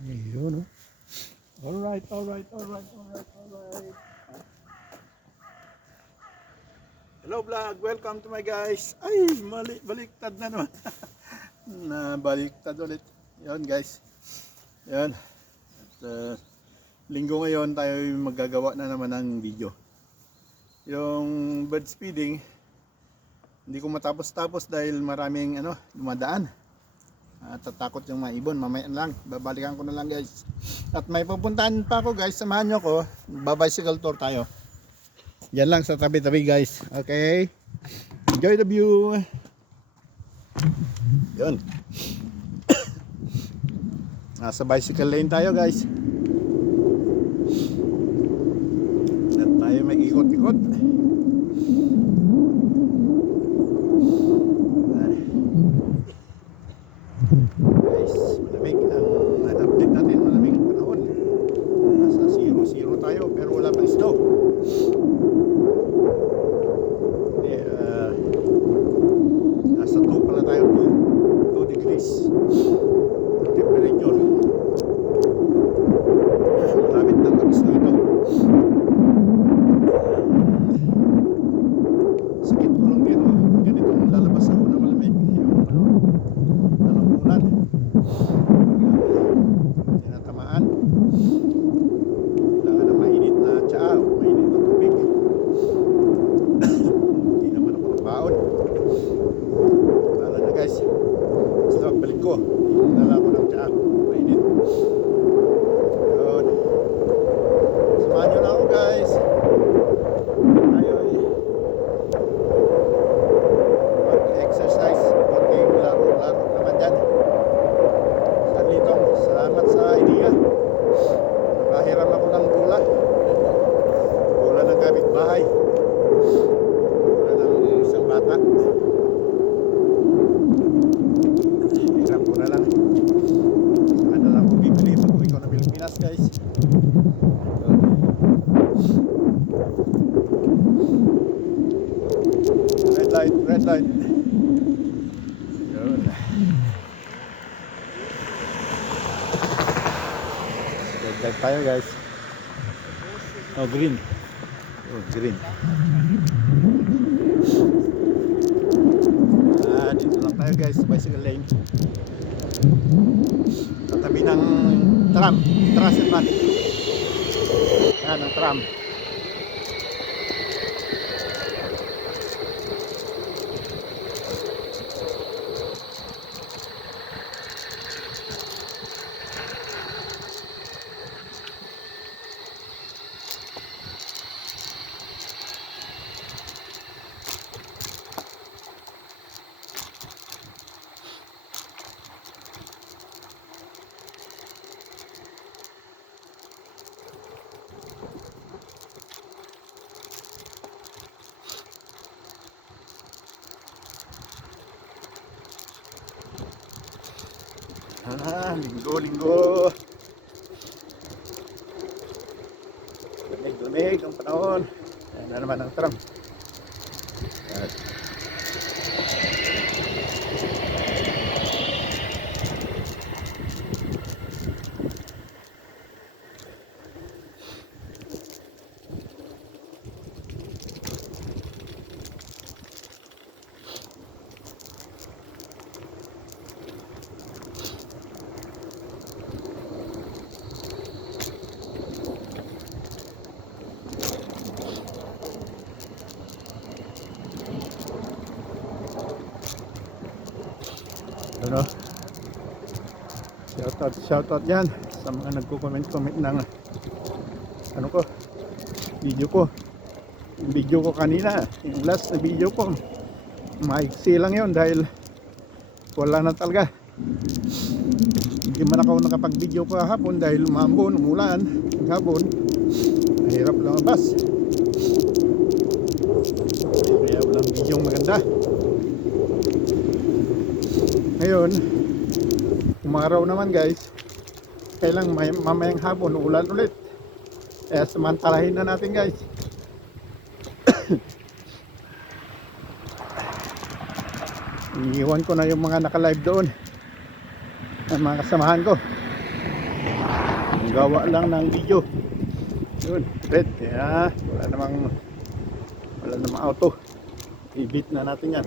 Ayun, oh. Alright, alright, alright, alright, alright. Hello vlog, welcome to my guys. Ay, baliktad na naman. Baliktad ulit. Yun guys. Yun. At, linggo ngayon tayo maggagawa na naman ng video. Yung bird feeding, hindi ko matapos-tapos dahil maraming dumadaan. Tatakot yung mga ibon, mamaya lang, babalikan ko na lang guys. At may pupuntahan pa ako guys, samahan nyo ko, babicycle tour tayo. Yan lang sa tabi-tabi guys, okay? Enjoy the view. Yun. Nasa bicycle lane tayo guys. At tayo may ikot-ikot. Guys, malamig ang update natin, malamig ang panahon. Nasa 0-0 tayo pero wala pang snow. Nasa 2 pala tayo, 2 degrees ang temperature. Malapit na mag-snow ito. Sakit ko lang dito, ganitong lalabas ako na malamig. Ulan, tinatamaan. Kailangan ng mainit na tsaa o mainit na tubig. Hindi naman ako baon. Wala na guys, basta magbalik ko, hinala ko ng tsaa, mainit. Yun, samahan nyo na ako guys. Tayo mag-exercise, konting laro-laro naman dyan. Litong, salamat sa idea. Nakahiram ako ng bula ng kapitbahay, bula ng isang bata. Hiram ko na lang, saka na lang ko bibili pag uwi ko na Pilipinas guys. Red light, red light. Yun. Red tayo guys. Oh, green. Oh, green. Dito lang tayo guys, bicycle lane. Katabi ng tram, Transitman. Yan ang tram. Linggo. Lamig ang panahon. Ayan na naman ang tram. Ano? Shoutout yan sa mga nagko-comment ng video ko. Yung video ko kanina, yung last na video ko, maiksi lang yun dahil wala na talaga. Hindi man ako nakapag-video ko hapon dahil umambon, umulan hapon. Mahirap lumabas. Kaya walang video maganda. Ngayon, umaraw naman guys, kailang mamayang hapon ulan ulit. Kaya samantalahin na natin guys. Iniiwan ko na yung mga naka-live doon, ang mga kasamahan ko. Ang gawa lang ng video. Yun, red. Kaya wala namang auto. I-beat na natin yan.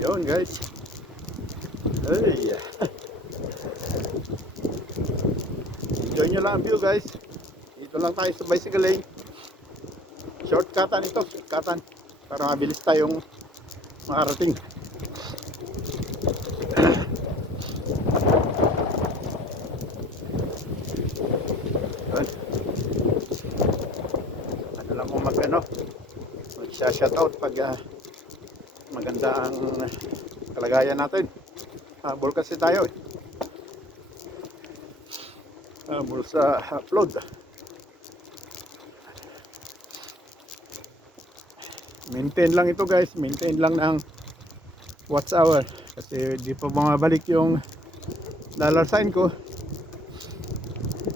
Yun guys. Ay. Enjoy nyo lang ang view guys. Dito lang tayo sa bicycle lane. Shortcutan ito. Shortcutan. Para mabilis tayong makarating. Yun. Ano lang kung mag-shoutout pag maganda ang kalagayan natin. Habol kasi tayo eh. Habol sa upload. Maintain lang ito guys. Maintain lang ng watch hour. Kasi di pa bumabalik yung dollar sign ko.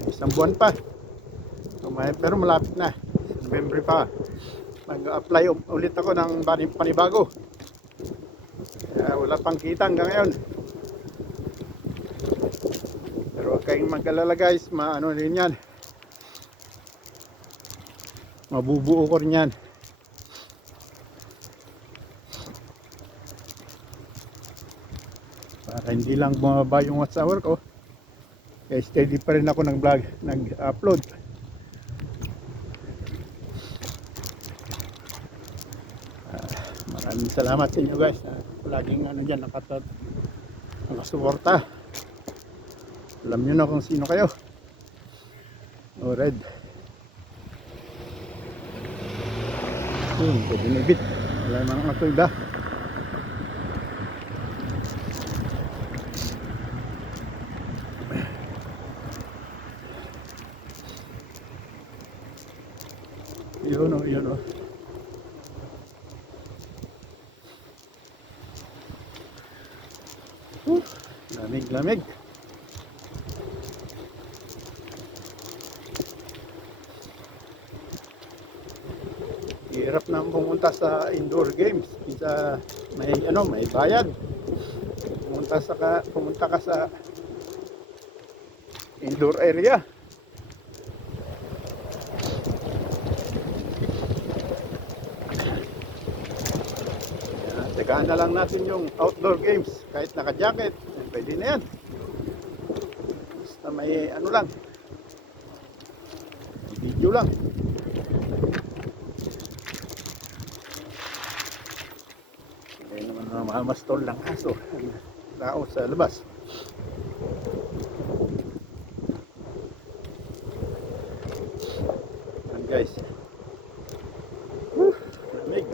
Isang buwan pa. Pero malapit na. November pa. Mag-apply ulit ako ng panibago. Wala pang kita hanggang ngayon. Pero huwag kayong mag-alala guys, maano rin yan. Mabubuo ko rin yan. Para hindi lang bumaba yung watch hour ko. Kaya steady pa rin ako nag-vlog, nag-upload. Maraming salamat sa inyo guys. Laging dyan nakasuporta. Alam nyo na kung sino kayo. O red. Pwede nibit. Wala namang ako iba. Yun o, yun o. Lamig, lamig. Hirap na pumunta sa indoor games. Isa may bayad. Pumunta ka sa indoor area. Tagaan na lang natin yung outdoor games. Kahit naka-jacket, pwede na yan. Basta may ano lang, video lang. Kaya naman mamastol lang aso. Tao sa labas. Yan guys. Lamig.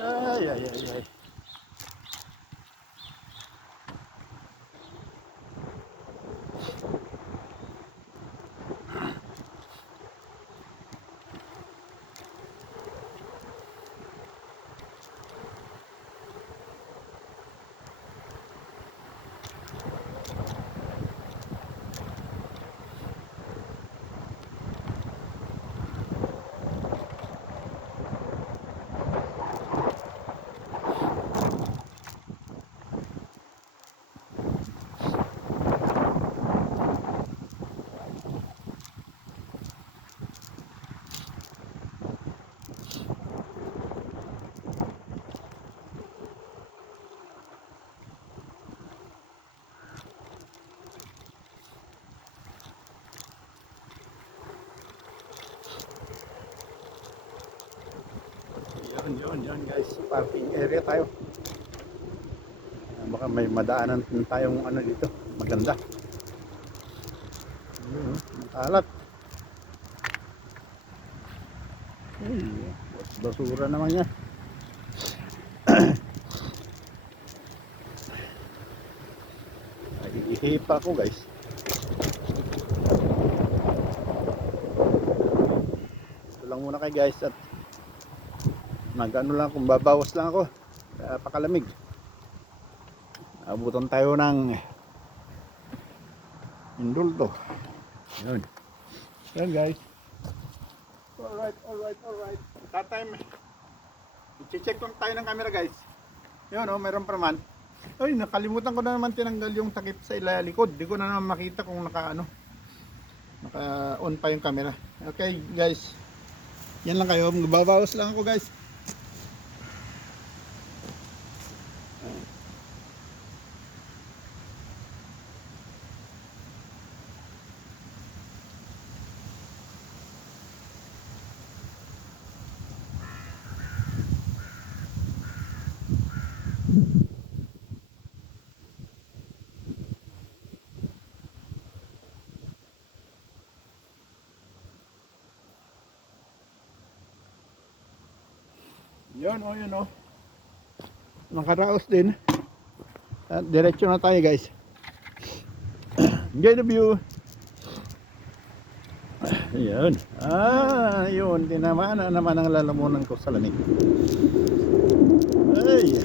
Ay, ay, ay, ay. Yun guys, parking area tayo. Baka may madaanan tayong ano dito, maganda. Yun, matalat. Ay, basura naman yan. Ay, ihipa ko guys. Ito lang muna kay guys at magano lang kung babawas lang ako. Pakalamig. Abutan tayo ng indulto. Yun. Yan guys. Alright. That time, i-check lang tayo ng camera guys. Yun o, mayroon pa naman. Ay, nakalimutan ko na naman tinanggal yung takip sa ilalikod. Di ko na naman makita kung naka-on pa yung camera. Okay guys. Yan lang kayo. Magbabawas lang ako guys. Yun o. Nakaraos din. At diretso na tayo guys. Enjoy the view. Ayun. Yun. Tinamaan na naman ang lalamunan ko sa lamig. Ay.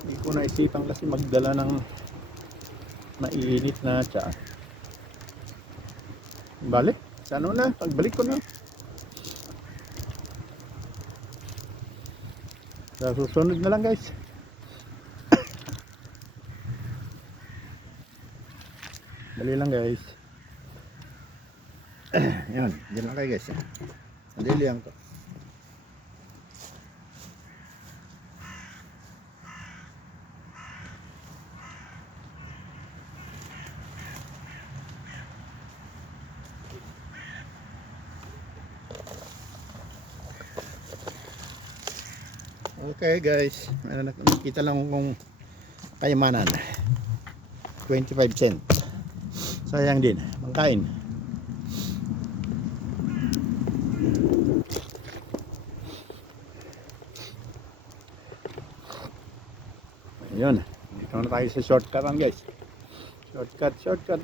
Hindi ko naisipan kasi magdala ng mainit na tsaa. Balik. Sa ano na? Pagbalik ko na. Sa susunod na lang guys. Dali lang guys. Yun, dyan lang kayo guys. Dali lang to. Okay guys, nakita lang kung kayamanan. 25 cent. Sayang din, mangkain. Ayun, dito na tayo sa shortcut guys. Shortcut.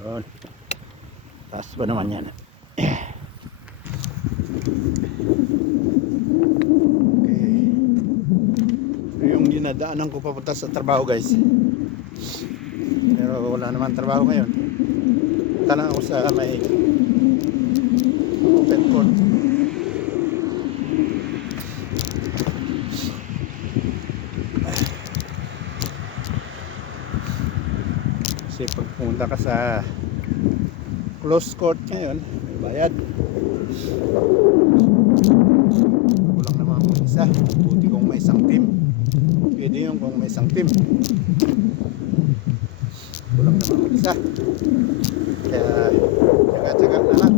Ayun. Taas ba naman yan? Okay. Ito yung dinadaanan ko papunta sa trabaho guys. Pero wala naman trabaho ngayon. Punta lang ako sa may open court. Kasi pag pumunta ka sa close court ngayon, may bayad. Kulang naman kung isa. Buti kung may isang team. Pwede yung kung may isang team. Kulang naman kung isa. Kaya tsaga-tsaga na lang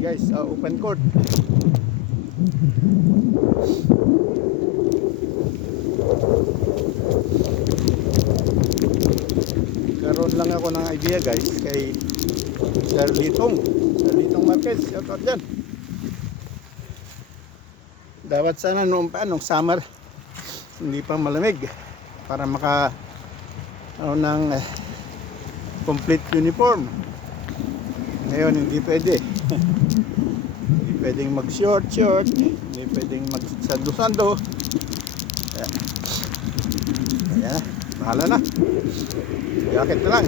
guys sa open court. Karoon lang ako ng idea guys kay Sir Litong Marquez, shout out dyan. Dapat sana nung summer hindi pa malamig para maka ng complete uniform. Ngayon hindi pwede. Hindi pwedeng mag short, hindi pwedeng mag sando. Ayan, bahala na. Jacket na lang.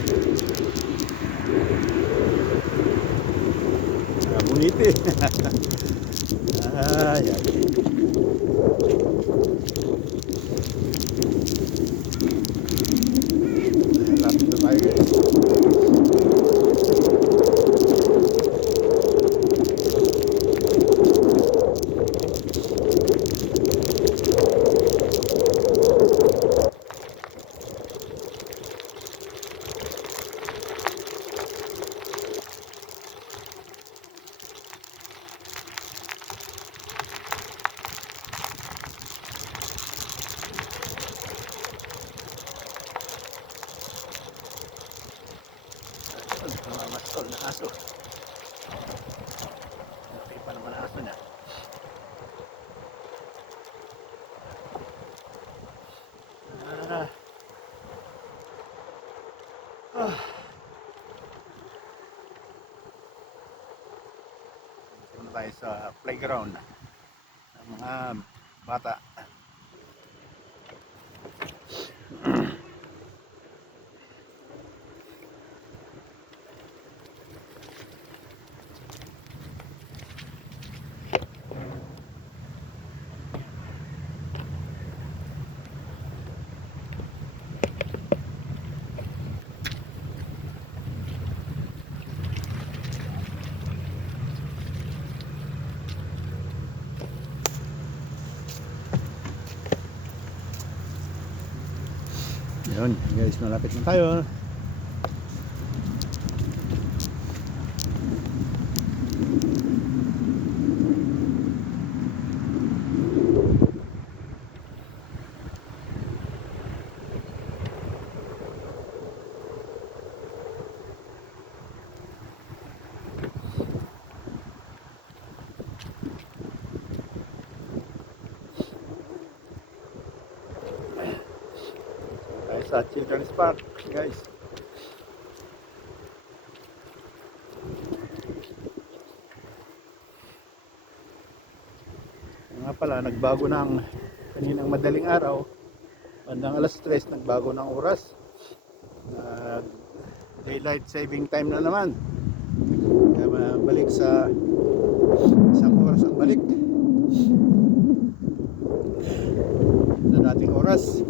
Boniti. Ayan. Lapit na tayo guys. Namamastol na aso. Okay pa naman aso na. Dito tayo sa playground ng mga bata. Yun guys, malapit na tayo. Sa Children's Park guys. Nga pala, nagbago ng kaninang madaling araw, bandang alas 3 nagbago ng oras. Daylight saving time na naman. Kaya balik sa isang oras ang balik sa dating oras.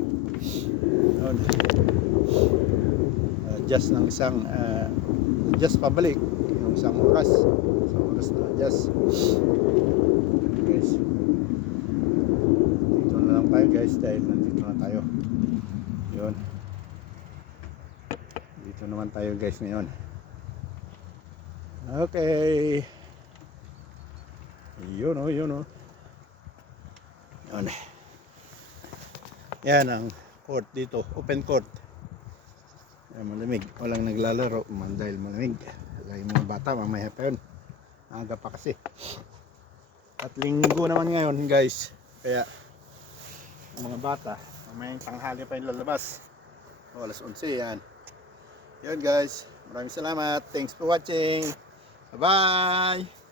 Just ng isang just pabalik yung isang oras na just guys. Dito na lang tayo guys dahil nandito na tayo. Yun, Dito naman tayo guys ngayon. Okay. Yun o, yun o. Yun. Yan ang court dito. Open court. Yan, malamig. Walang naglalaro. Dahil malamig. Lagi mga bata. Mamaya pa yun. Aga pa kasi. At linggo naman ngayon guys. Kaya mga bata. Mamayang tanghali pa yung lalabas. Alas 11 yan. Yan guys. Maraming salamat. Thanks for watching. Bye-bye.